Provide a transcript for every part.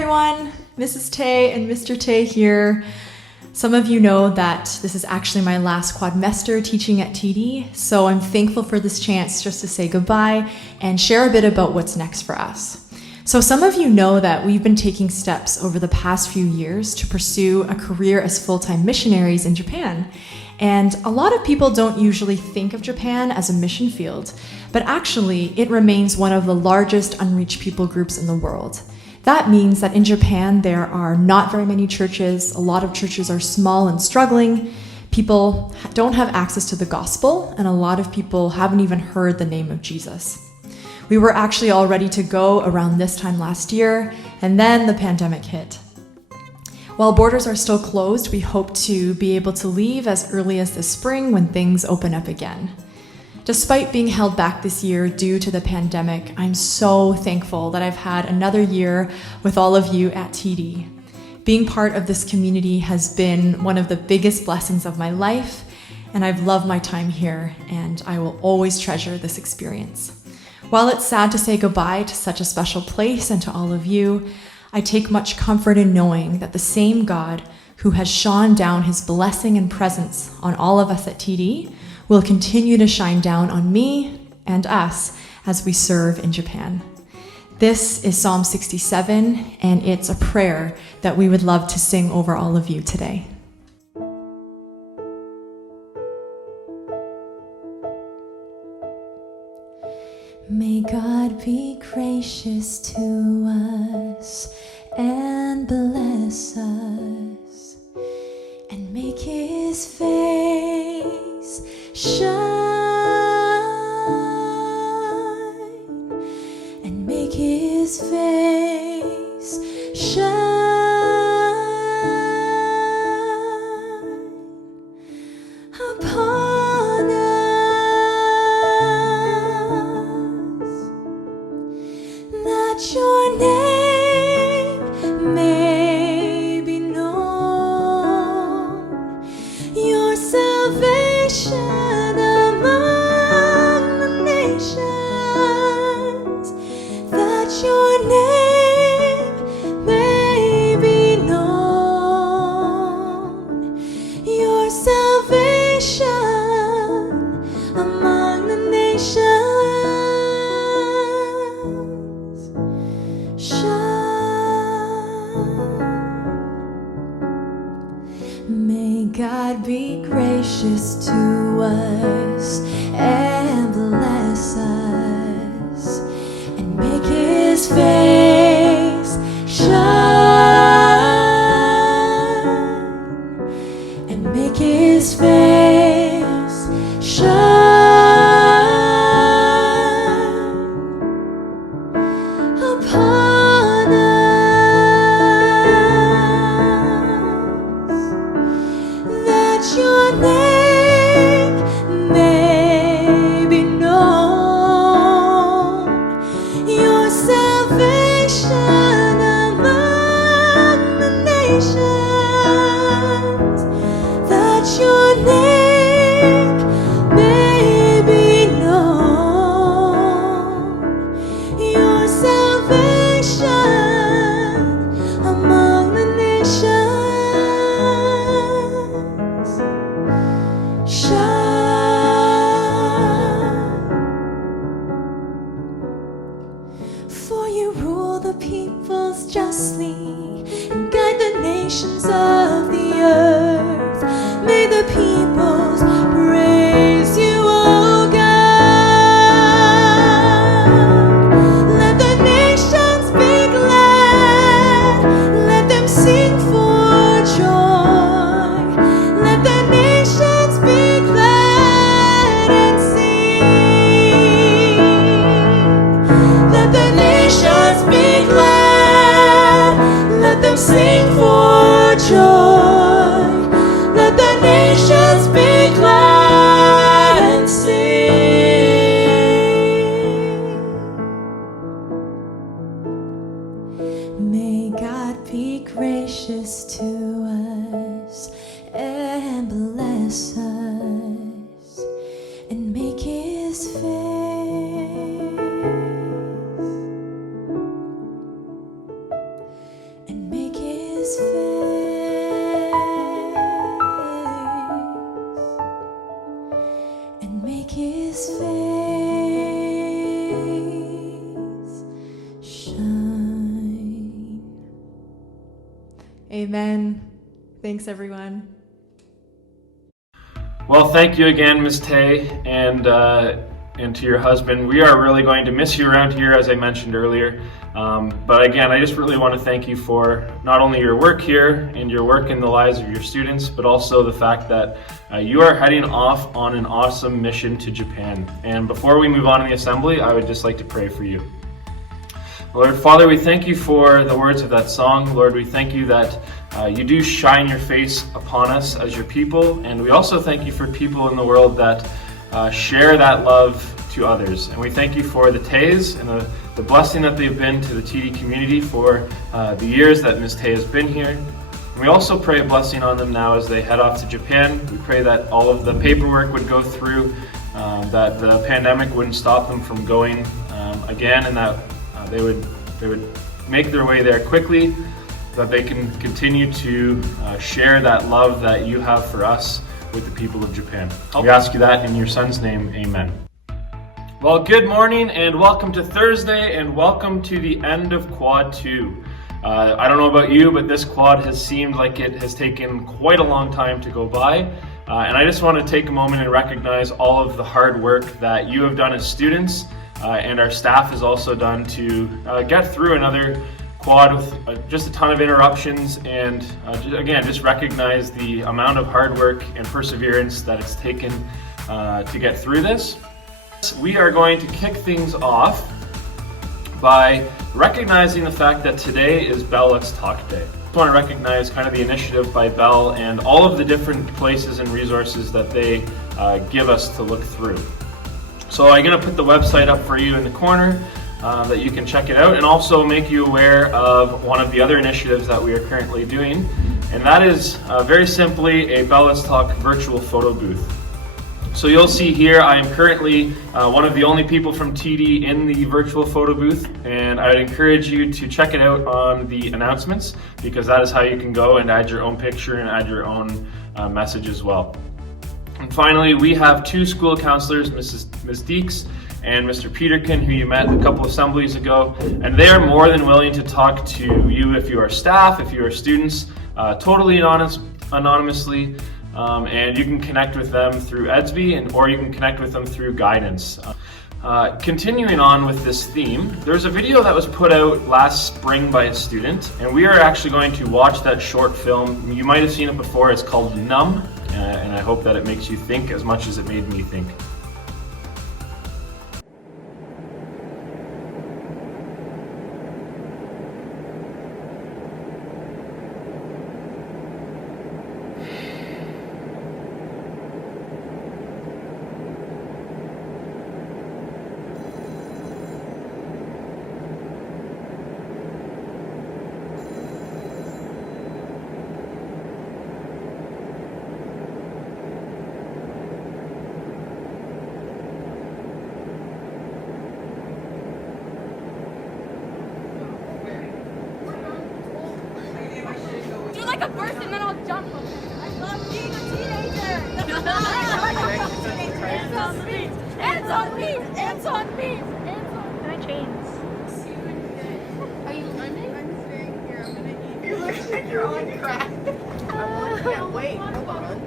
everyone, Mrs. Tay and Mr. Tay here. Some of you know that this is actually my last quadmester teaching at TD, so I'm thankful for this chance just to say goodbye and share a bit about what's next for us. So some of you know that we've been taking steps over the past few years to pursue a career as full-time missionaries in Japan. And a lot of people don't usually think of Japan as a mission field, but actually it remains one of the largest unreached people groups in the world. That means that in Japan, there are not very many churches. A lot of churches are small and struggling. People don't have access to the gospel, and a lot of people haven't even heard the name of Jesus. We were actually all ready to go around this time last year, and then the pandemic hit. While borders are still closed, we hope to be able to leave as early as this spring when things open up again. Despite being held back this year due to the pandemic, I'm so thankful that I've had another year with all of you at TD. Being part of this community has been one of the biggest blessings of my life, and I've loved my time here, and I will always treasure this experience. While it's sad to say goodbye to such a special place and to all of you, I take much comfort in knowing that the same God who has shone down his blessing and presence on all of us at TD will continue to shine down on me and us as we serve in Japan. This is Psalm 67, and it's a prayer that we would love to sing over all of you today. May God be gracious to us and bless us, and make his face shine, and make his face shine upon us, that your name may be known, your salvation among the nations, that your name may be known, your salvation among the nations. May God be gracious to us and bless us, and make his face shine, and make his face shine upon us, that your name may be known, your salvation among the nations, that your name may be known, your salvation among the nations. Shine. For you rule the peoples justly and guide the nations of the earth. May the peoples praise you, O God. Let the nations be glad, let them sing for joy. Let the nations be glad and sing. Let the nations be glad, let them sing for joy. Let the nations be glad and sing. May God be gracious to us and bless us, and make his face Amen. Thanks, everyone. Well, thank you again, Ms. Tay, and to your husband. We are really going to miss you around here, as I mentioned earlier. But again, I just really want to thank you for not only your work here and your work in the lives of your students, but also the fact that you are heading off on an awesome mission to Japan. And before we move on in the assembly, I would just like to pray for you. Lord Father, we thank you for the words of that song. Lord, we thank you that you do shine your face upon us as your people, and we also thank you for people in the world that share that love to others. And we thank you for the Tays and the blessing that they've been to the TD community for the years that Ms. Tay has been here. And we also pray a blessing on them now as they head off to Japan. We pray that all of the paperwork would go through, that the pandemic wouldn't stop them from going again, and that they would make their way there quickly, that they can continue to share that love that you have for us with the people of Japan. We ask you that in your son's name, amen. Well, good morning and welcome to Thursday, and welcome to the end of Quad 2. I don't know about you, but this quad has seemed like it has taken quite a long time to go by. And I just want to take a moment and recognize all of the hard work that you have done as students, and our staff has also done to get through another quad with just a ton of interruptions, and again, just recognize the amount of hard work and perseverance that it's taken to get through this. We are going to kick things off by recognizing the fact that today is Bell Let's Talk Day. I just want to recognize kind of the initiative by Bell and all of the different places and resources that they give us to look through. So I'm going to put the website up for you in the corner that you can check it out, and also make you aware of one of the other initiatives that we are currently doing, and that is very simply a Bell Let's Talk virtual photo booth. So you'll see here I am currently one of the only people from TD in the virtual photo booth, and I would encourage you to check it out on the announcements, because that is how you can go and add your own picture and add your own message as well. And finally, we have two school counselors, Ms. Deeks and Mr. Peterkin, who you met a couple assemblies ago, and they are more than willing to talk to you if you are staff, if you are students, totally anonymously, and you can connect with them through EDSB, or you can connect with them through guidance. Continuing on with this theme, there's a video that was put out last spring by a student, and we are actually going to watch that short film. You might have seen it before. It's called Numb, and I hope that it makes you think as much as it made me think. Like a burst and then I'll jump on it. I love being a teenager. Hands on me. Hands on me. Hands on me. Hands on me. My chains. Are you learning? I'm staying here. I'm gonna eat. You look like you're on crack. I can't wait. Hold on.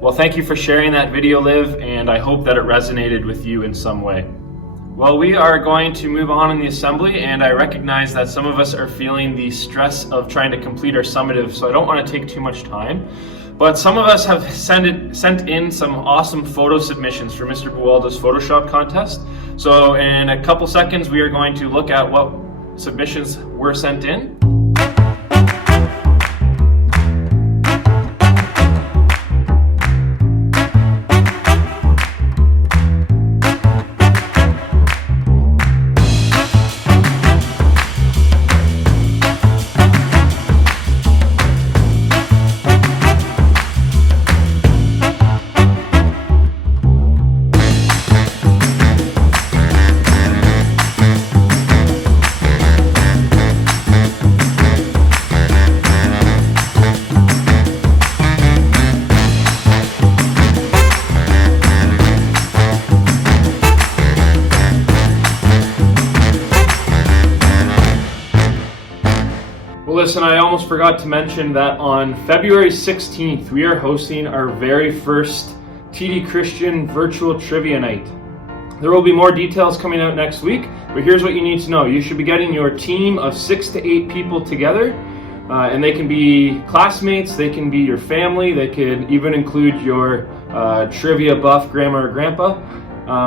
Well, thank you for sharing that video, Liv, and I hope that it resonated with you in some way. Well, we are going to move on in the assembly, and I recognize that some of us are feeling the stress of trying to complete our summative, so I don't want to take too much time. But some of us have sent in some awesome photo submissions for Mr. Buwalda's Photoshop contest. So in a couple seconds, we are going to look at what submissions were sent in. Listen, I almost forgot to mention that on February 16th, we are hosting our very first TD Christian virtual trivia night. There will be more details coming out next week, but here's what you need to know. You should be getting your team of 6 to 8 people together, and they can be classmates, they can be your family, they could even include your trivia buff grandma or grandpa.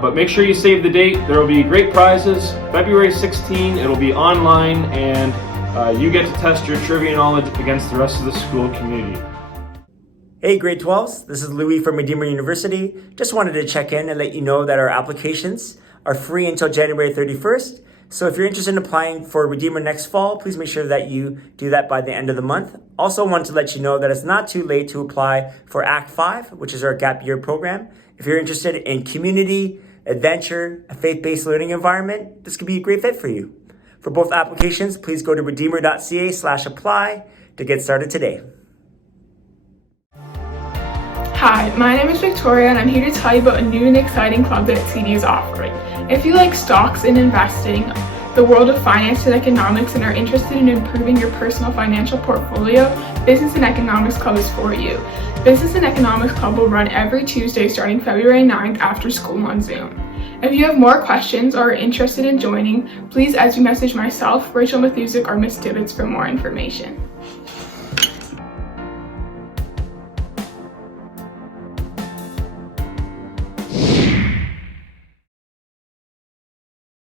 But make sure you save the date. There will be great prizes. February 16th, it'll be online, and you get to test your trivia knowledge against the rest of the school community. Hey grade 12s, this is Louis from Redeemer University. Just wanted to check in and let you know that our applications are free until January 31st. So if you're interested in applying for Redeemer next fall, please make sure that you do that by the end of the month. Also want to let you know that it's not too late to apply for Act 5, which is our gap year program. If you're interested in community, adventure, a faith-based learning environment, this could be a great fit for you. For both applications, please go to redeemer.ca/apply to get started today. Hi, my name is Victoria and I'm here to tell you about a new and exciting club that TD is offering. If you like stocks and investing, the world of finance and economics, and are interested in improving your personal financial portfolio, Business and Economics Club is for you. Business and Economics Club will run every Tuesday starting February 9th after school on Zoom. If you have more questions or are interested in joining, please message myself, Rachel Mathusik, or Miss Tibbetts for more information.